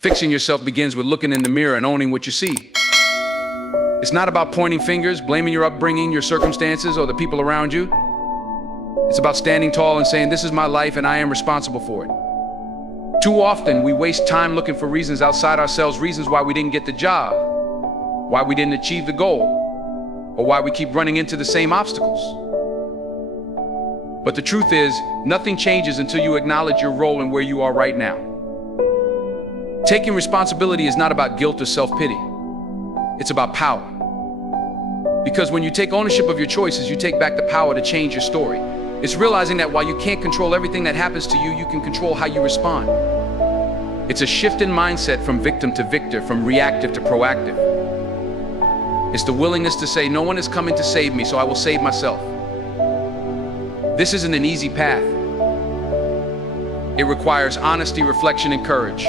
Fixing yourself begins with looking in the mirror and owning what you see. It's not about pointing fingers, blaming your upbringing, your circumstances, or the people around you. It's about standing tall and saying, this is my life and I am responsible for it. Too often, we waste time looking for reasons outside ourselves, reasons why we didn't get the job, why we didn't achieve the goal, or why we keep running into the same obstacles. But the truth is, nothing changes until you acknowledge your role and where you are right now. Taking responsibility is not about guilt or self-pity. It's about power. Because when you take ownership of your choices, you take back the power to change your story. It's realizing that while you can't control everything that happens to you, you can control how you respond. It's a shift in mindset from victim to victor, from reactive to proactive. It's the willingness to say, no one is coming to save me, so I will save myself. This isn't an easy path. It requires honesty, reflection, and courage.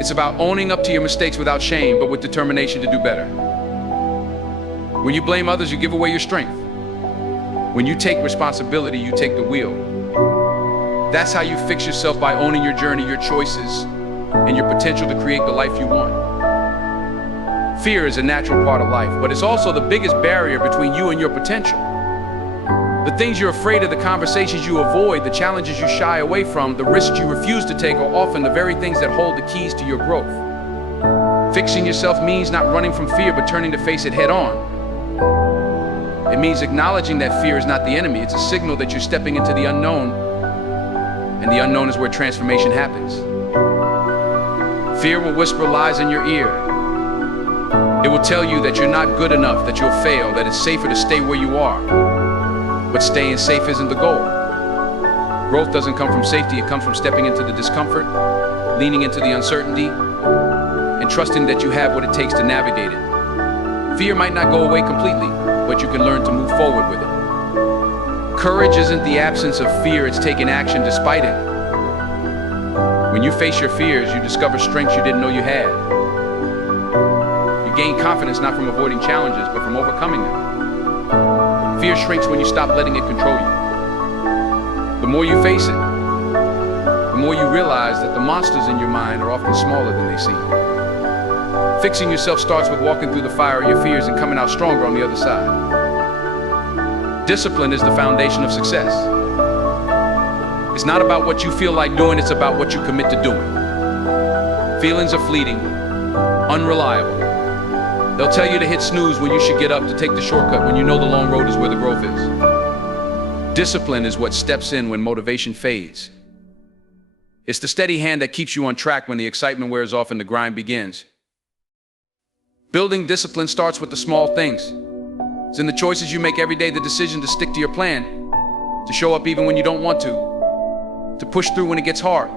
It's about owning up to your mistakes without shame, but with determination to do better. When you blame others, you give away your strength. When you take responsibility, you take the wheel. That's how you fix yourself, by owning your journey, your choices, and your potential to create the life you want. Fear is a natural part of life, but it's also the biggest barrier between you and your potential. The things you're afraid of, the conversations you avoid, the challenges you shy away from, the risks you refuse to take are often the very things that hold the keys to your growth. Fixing yourself means not running from fear, but turning to face it head on. It means acknowledging that fear is not the enemy. It's a signal that you're stepping into the unknown, and the unknown is where transformation happens. Fear will whisper lies in your ear. It will tell you that you're not good enough, that you'll fail, that it's safer to stay where you are. But staying safe isn't the goal. Growth doesn't come from safety, it comes from stepping into the discomfort, leaning into the uncertainty, and trusting that you have what it takes to navigate it. Fear might not go away completely, but you can learn to move forward with it. Courage isn't the absence of fear, it's taking action despite it. When you face your fears, you discover strengths you didn't know you had. You gain confidence not from avoiding challenges, but from overcoming them. Fear shrinks when you stop letting it control you. The more you face it, the more you realize that the monsters in your mind are often smaller than they seem. Fixing yourself starts with walking through the fire of your fears and coming out stronger on the other side. Discipline is the foundation of success. It's not about what you feel like doing, it's about what you commit to doing. Feelings are fleeting, unreliable. They'll tell you to hit snooze when you should get up, to take the shortcut when you know the long road is where the growth is. Discipline is what steps in when motivation fades. It's the steady hand that keeps you on track when the excitement wears off and the grind begins. Building discipline starts with the small things. It's in the choices you make every day, the decision to stick to your plan, to show up even when you don't want to push through when it gets hard.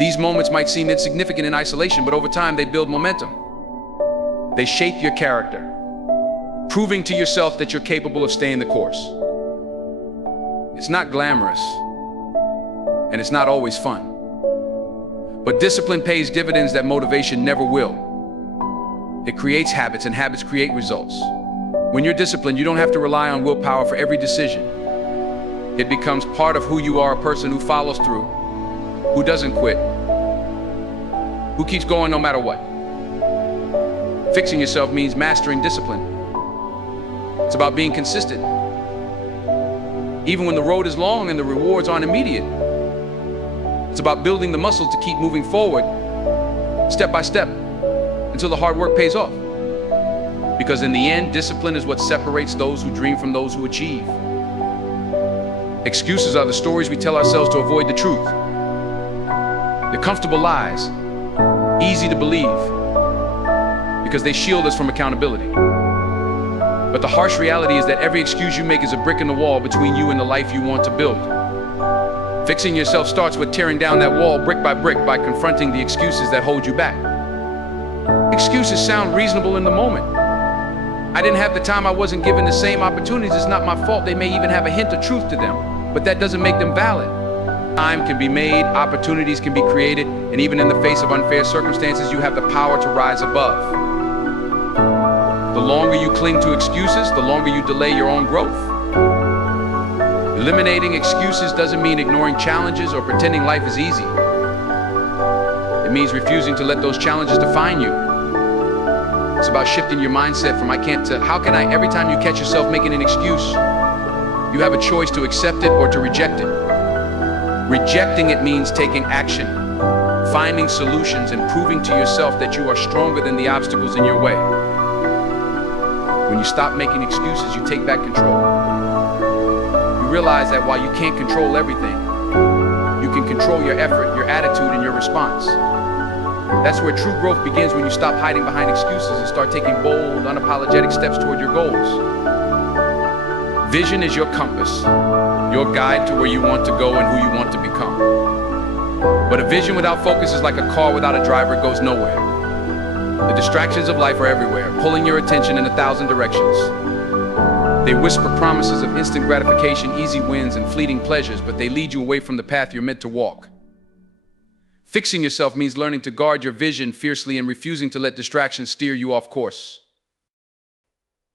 These moments might seem insignificant in isolation, but over time they build momentum. They shape your character, proving to yourself that you're capable of staying the course. It's not glamorous, and it's not always fun. But discipline pays dividends that motivation never will. It creates habits, and habits create results. When you're disciplined, you don't have to rely on willpower for every decision. It becomes part of who you are, a person who follows through, who doesn't quit, who keeps going no matter what. Fixing yourself means mastering discipline. It's about being consistent. Even when the road is long and the rewards aren't immediate. It's about building the muscle to keep moving forward, step by step, until the hard work pays off. Because in the end, discipline is what separates those who dream from those who achieve. Excuses are the stories we tell ourselves to avoid the truth. They're comfortable lies, easy to believe, because they shield us from accountability. But the harsh reality is that every excuse you make is a brick in the wall between you and the life you want to build. Fixing yourself starts with tearing down that wall brick by brick, by confronting the excuses that hold you back. Excuses sound reasonable in the moment. I didn't have the time, I wasn't given the same opportunities, it's not my fault. They may even have a hint of truth to them, but that doesn't make them valid. Time can be made, opportunities can be created, and even in the face of unfair circumstances, you have the power to rise above. The longer you cling to excuses, the longer you delay your own growth. Eliminating excuses doesn't mean ignoring challenges or pretending life is easy. It It means refusing to let those challenges define you. It's about shifting your mindset from I can't to how can I. Every time you catch yourself making an excuse, you have a choice to accept it or to reject it. Rejecting it means taking action, finding solutions, and proving to yourself that you are stronger than the obstacles in your way. When you stop making excuses, you take back control. You realize that while you can't control everything, you can control your effort, your attitude, and your response. That's where true growth begins, when you stop hiding behind excuses and start taking bold, unapologetic steps toward your goals. Vision is your compass, your guide to where you want to go and who you want to become. But a vision without focus is like a car without a driver. It goes nowhere. The distractions of life are everywhere, pulling your attention in 1,000 directions. They whisper promises of instant gratification, easy wins, and fleeting pleasures, but they lead you away from the path you're meant to walk. Fixing yourself means learning to guard your vision fiercely and refusing to let distractions steer you off course.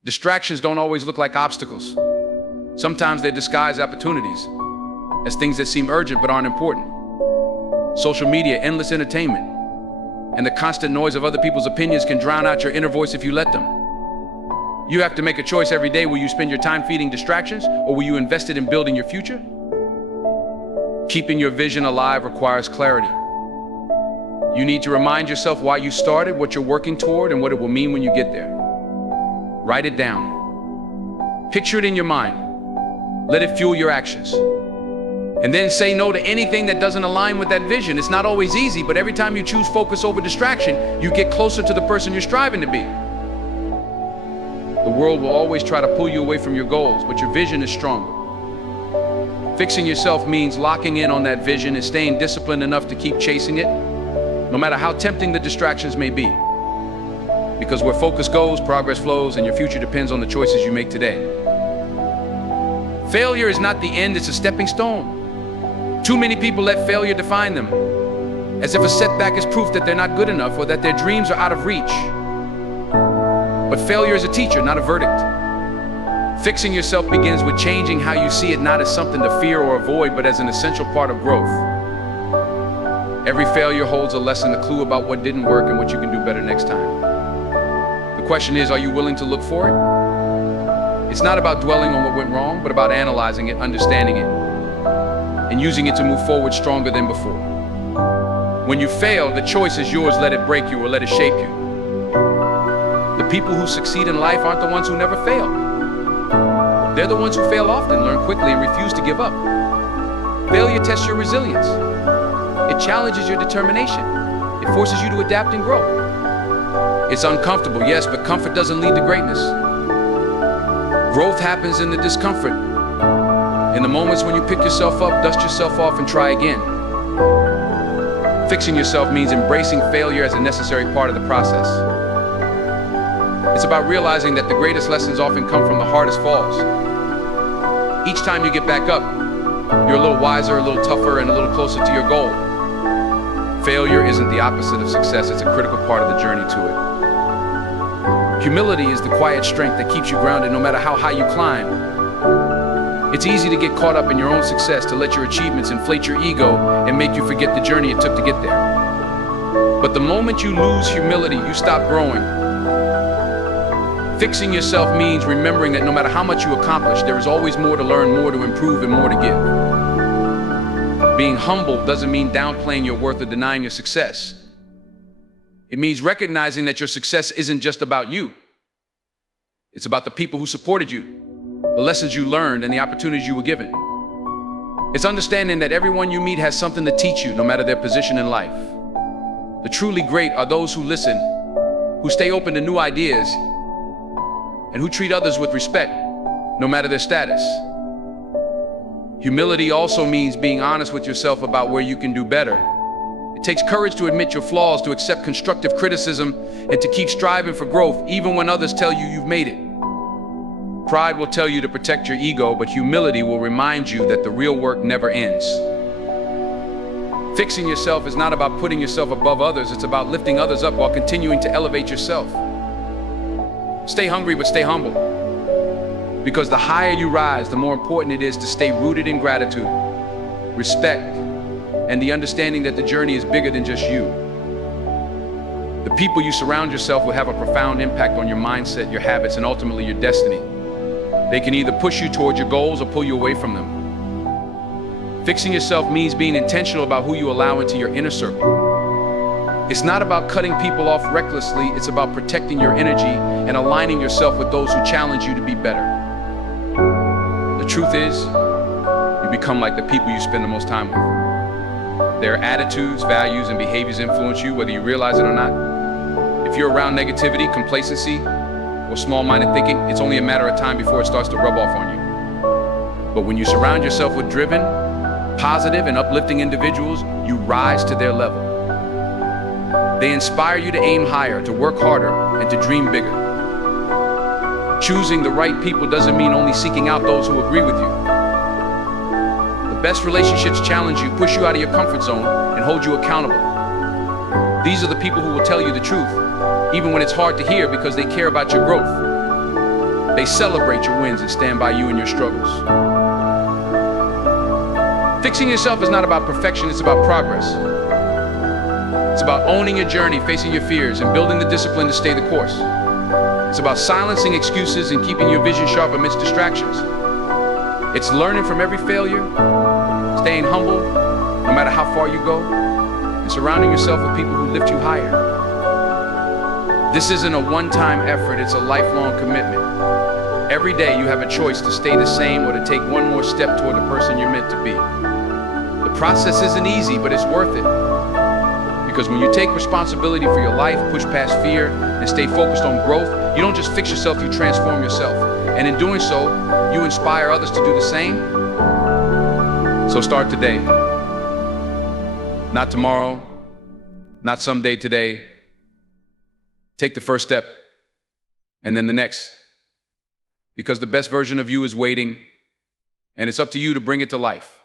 Distractions don't always look like obstacles. Sometimes they disguise opportunities as things that seem urgent but aren't important. Social media, endless entertainment, and the constant noise of other people's opinions can drown out your inner voice if you let them. You have to make a choice every day. Will you spend your time feeding distractions, or will you invest it in building your future? Keeping your vision alive requires clarity. You need to remind yourself why you started, what you're working toward, and what it will mean when you get there. Write it down. Picture it in your mind. Let it fuel your actions. And then say no to anything that doesn't align with that vision. It's not always easy, but every time you choose focus over distraction, you get closer to the person you're striving to be. The world will always try to pull you away from your goals, but your vision is stronger. Fixing yourself means locking in on that vision and staying disciplined enough to keep chasing it, no matter how tempting the distractions may be. Because where focus goes, progress flows, and your future depends on the choices you make today. Failure is not the end, it's a stepping stone. Too many people let failure define them, as if a setback is proof that they're not good enough or that their dreams are out of reach. But failure is a teacher, not a verdict. Fixing yourself begins with changing how you see it, not as something to fear or avoid, but as an essential part of growth. Every failure holds a lesson, a clue about what didn't work and what you can do better next time. The question is, are you willing to look for it? It's not about dwelling on what went wrong, but about analyzing it, understanding it, and using it to move forward stronger than before. When you fail, the choice is yours. Let it break you or let it shape you. The people who succeed in life aren't the ones who never fail. They're the ones who fail often, learn quickly, and refuse to give up. Failure tests your resilience. It challenges your determination. It forces you to adapt and grow. It's uncomfortable, yes, but comfort doesn't lead to greatness. Growth happens in the discomfort. In the moments when you pick yourself up, dust yourself off, and try again. Fixing yourself means embracing failure as a necessary part of the process. It's about realizing that the greatest lessons often come from the hardest falls. Each time you get back up, you're a little wiser, a little tougher, and a little closer to your goal. Failure isn't the opposite of success, it's a critical part of the journey to it. Humility is the quiet strength that keeps you grounded no matter how high you climb. It's easy to get caught up in your own success, to let your achievements inflate your ego and make you forget the journey it took to get there. But the moment you lose humility, you stop growing. Fixing yourself means remembering that no matter how much you accomplish, there is always more to learn, more to improve, and more to give. Being humble doesn't mean downplaying your worth or denying your success. It means recognizing that your success isn't just about you. It's about the people who supported you, the lessons you learned, and the opportunities you were given. It's understanding that everyone you meet has something to teach you, no matter their position in life. The truly great are those who listen, who stay open to new ideas, and who treat others with respect, no matter their status. Humility also means being honest with yourself about where you can do better. It takes courage to admit your flaws, to accept constructive criticism, and to keep striving for growth, even when others tell you you've made it. Pride will tell you to protect your ego, but humility will remind you that the real work never ends. Fixing yourself is not about putting yourself above others, it's about lifting others up while continuing to elevate yourself. Stay hungry, but stay humble. Because the higher you rise, the more important it is to stay rooted in gratitude, respect, and the understanding that the journey is bigger than just you. The people you surround yourself with have a profound impact on your mindset, your habits, and ultimately your destiny. They can either push you toward your goals or pull you away from them. Fixing yourself means being intentional about who you allow into your inner circle. It's not about cutting people off recklessly, it's about protecting your energy and aligning yourself with those who challenge you to be better. The truth is, you become like the people you spend the most time with. Their attitudes, values, and behaviors influence you, whether you realize it or not. If you're around negativity, complacency, or small-minded thinking, it's only a matter of time before it starts to rub off on you. But when you surround yourself with driven, positive, and uplifting individuals, you rise to their level. They inspire you to aim higher, to work harder, and to dream bigger. Choosing the right people doesn't mean only seeking out those who agree with you. The best relationships challenge you, push you out of your comfort zone, and hold you accountable. These are the people who will tell you the truth, even when it's hard to hear, because they care about your growth. They celebrate your wins and stand by you in your struggles. Fixing yourself is not about perfection, it's about progress. It's about owning your journey, facing your fears, and building the discipline to stay the course. It's about silencing excuses and keeping your vision sharp amidst distractions. It's learning from every failure, staying humble no matter how far you go, and surrounding yourself with people who lift you higher. This isn't a one-time effort, it's a lifelong commitment. Every day you have a choice to stay the same or to take one more step toward the person you're meant to be. The process isn't easy, but it's worth it. Because when you take responsibility for your life, push past fear, and stay focused on growth, you don't just fix yourself, you transform yourself. And in doing so, you inspire others to do the same. So start today. Not tomorrow, not someday, today. Take the first step, and then the next. Because the best version of you is waiting, and it's up to you to bring it to life.